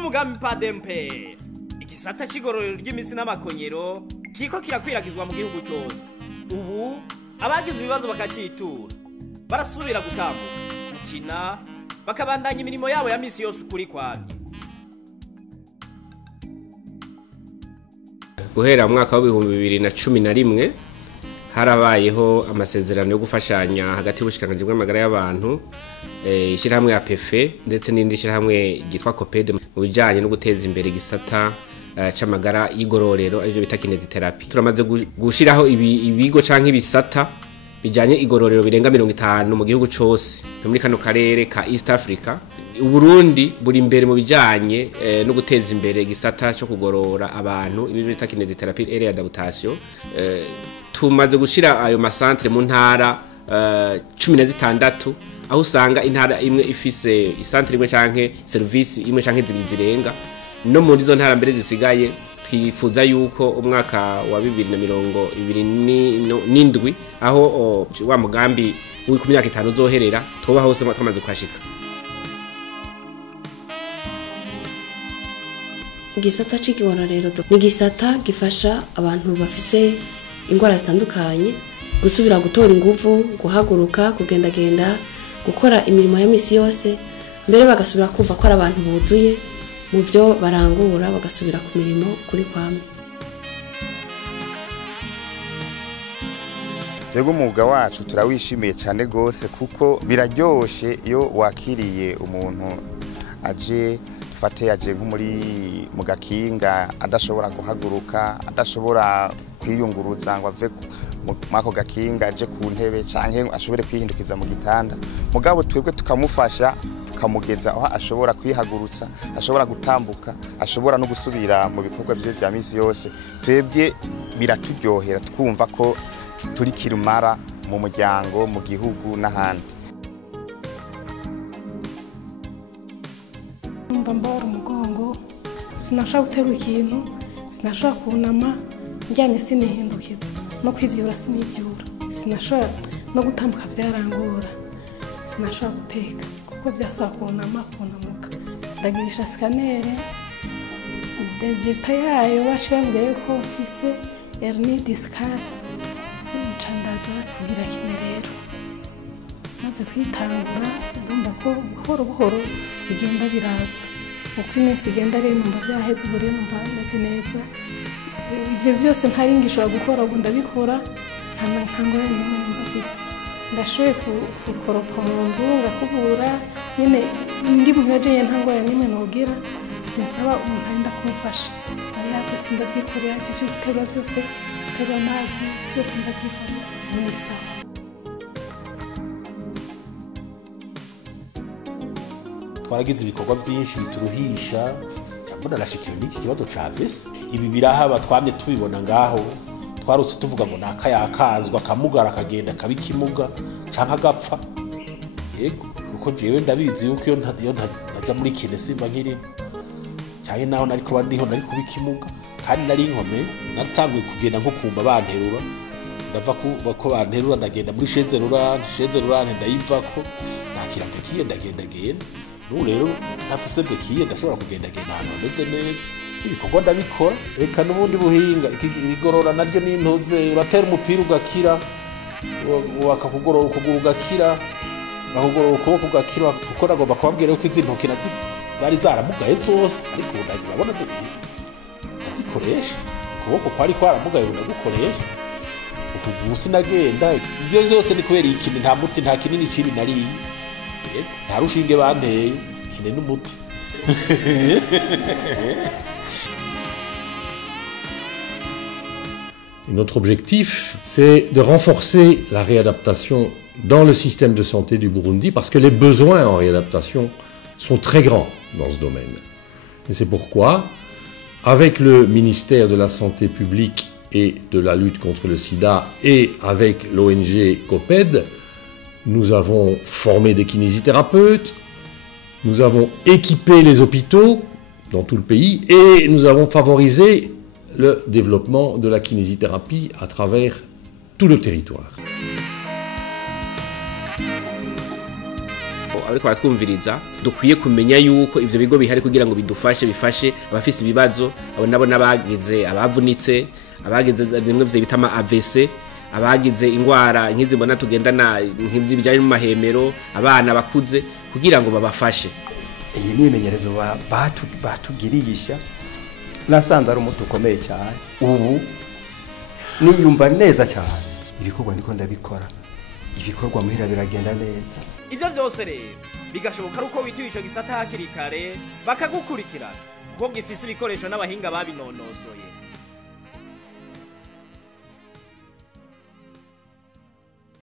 kubw'umugambi PAD-MPR igisata c'igororero ry'imitsi n'amakonyero kiriko kirakwiragizwa mu gihugu cyose. Ubu abagize ibibazo bakacitura barasubira gutambuka, gukina, bakabandanya imirimo yabo ya misi yose ukuri kwamye. Guhera mu mwaka wa 2011 harabayeho amasezerano yo gufashanya hagati y'ubushikiranganje bw'amagara y'abantu, ishirahamwe ya PF ndetse n'indi shirahamwe ryitwa COPED mu bijanye no guteza imbere igisata c'amagara y'igororero arivyo bita kinésithérapie. Turamaze gushiraho ibigo canke ibisata bijanye igororero birenga 50 mu gihugu cyose muri kano karere ka East Africa. Uburundi buri imbere mu bijanye no guteza imbere igisata cyo kugorora abantu, ibi bita kinésithérapie et Réadaptation. Tumaze gushira ayo masantre mu ntara 16 aho usanga intara imwe ifise isantre imwe canke service imwe canke zibiri zirenga. No muri zo ntara mbere zisigaye twifuza yuko umwaka wa 2027 aho wa mugambi w'ku myaka 5 uzoherera toba hose twamaze kwashika. Igisata cigororero ni igisata gifasha abantu bafise ingwara zitandukanye gusubira gutora inguvu, guhaguruka, kugendagenda, gukora imirimo ya misi yose, mbere bagasubira kumva ko ari abantu buzuye mu byo barangura, bagasubira ku mirimo kuri kwamwe. Twebwe umwuga wacu turawishimiye cyane gose kuko biraryoshe iyo wakiriye umuntu aje yaje nko muri mu gakinga adashobora guhaguruka, adashobora kwiyunguruza ngo ave mako gakinga aje ku ntebe canke ashobore kwihindukiza mu gitanda. Mugabo twebwe tukamufasha, tukamugeza aho ashobora kwihagurutsa, ashobora gutambuka, ashobora no gusubira mu bikorwa bye bya misi yose. Twebwe biraturyohera twumva ko turi kirumara mu muryango, mu gihugu n'ahandi. Numva mbara umugongo, sinashaka guterura ikintu, sinashaka kunama, njyanye sinihindukiza, no kwivyura sinivyura, sinashaka no gutambuka byarangora, sinashaka guteka kuko byasaba kunama, kunamuka. Ndagirisha scanere, resultat yayo bacibambwiye ko mfise hernie discale, ncandaza kugira kimerero. Maze kwitangura ndumva ko buhoro bigenda biraza, uko iminsi igenda rero numva byaheze, buri numva meze neza. Ibyo byose ntari ngishobora gukora, ubu ndabikora ntangora nimwe numva kwisi ndashoboye kukoropa mu nzu ngakubura nyine ndi mu yaje ntangora nimwe nogira, sinsaba umuntu arinda kumfasha. Ari byose ndavyikorera, ibyo guterura byose, guterura amazi byose ndavyikorera muri sawa. Twaragize ibikorwa byinshi bituruhisha, cyangwa narashikiye n'iki kibazo ca vyose. Ibi birahaba twamye tubibona ngaho, twarose tuvuga ngo naka yakanzwa akamugara akagenda kabikimuga canka agapfa. Yego kuko jewe ndabizi yuko iyo ntaja muri kine simba nkiri cyahe naho nariko bandiho nari kubikimuga, kandi nari inkome natanguye kugenda nko kumba banterura, ndava ko banterura ndagenda muri chaise roulante ndayivako nakiranga kiye ndagenda. N'ubu rero ntafise bekiye ndashobora kugendagenda ahantu hameze neza, ibikorwa ndabikora. Reka n'ubundi buhinga igorora naryo n'intoze, uratera umupira ugakira, wakakugorora ukuguru ugakira, bakugorora ukuboko ugakira, kuko nagomba kubabwira ko izi ntoki zari zaramugaye zose, ariko urabona ko ndazikoresha, ukuboko kwari kwaramugaye ndagukoresha, ukuguru sinagenda. Ivyo vyose ni kubera ikintu, nta muti nta kinini ciri nari nta rushinge banteye, kine n'umuti. Notre objectif, c'est de renforcer la réadaptation dans le système de santé du Burundi, parce que les besoins en réadaptation sont très grands dans ce domaine. Et c'est pourquoi, avec le ministère de la Santé publique et de la lutte contre le sida et avec l'ONG COPED, nous avons formé des kinésithérapeutes, nous avons équipé les hôpitaux dans tout le pays et nous avons favorisé le développement de la kinésithérapie à travers tout le territoire. abariko baratwumviriza dukwiye kumenya yuko ivyo bigo bihari kugira ngo bifashe abafise ibibazo abo nabo nabagize abavunitse abagize bimwe vyo bita ama AVC abagize ingwara nkizi mbona tugendana nk'ivyo bijanye mu mahemero abana bakuze kugira ngo babafashe. Iyi myimenyerezo batugirisha nasanze ari umuti ukomeye cyane. Ubu niyumva neza cyane ibikorwa ndiko ndabikora, ibikorwa muhira biragenda neza. Ivyo vyose rero bigashoboka ari uko witiwe ico gisata hakiri kare bakagukurikirana kuko gifise ibikoresho n'abahinga babinonosoye.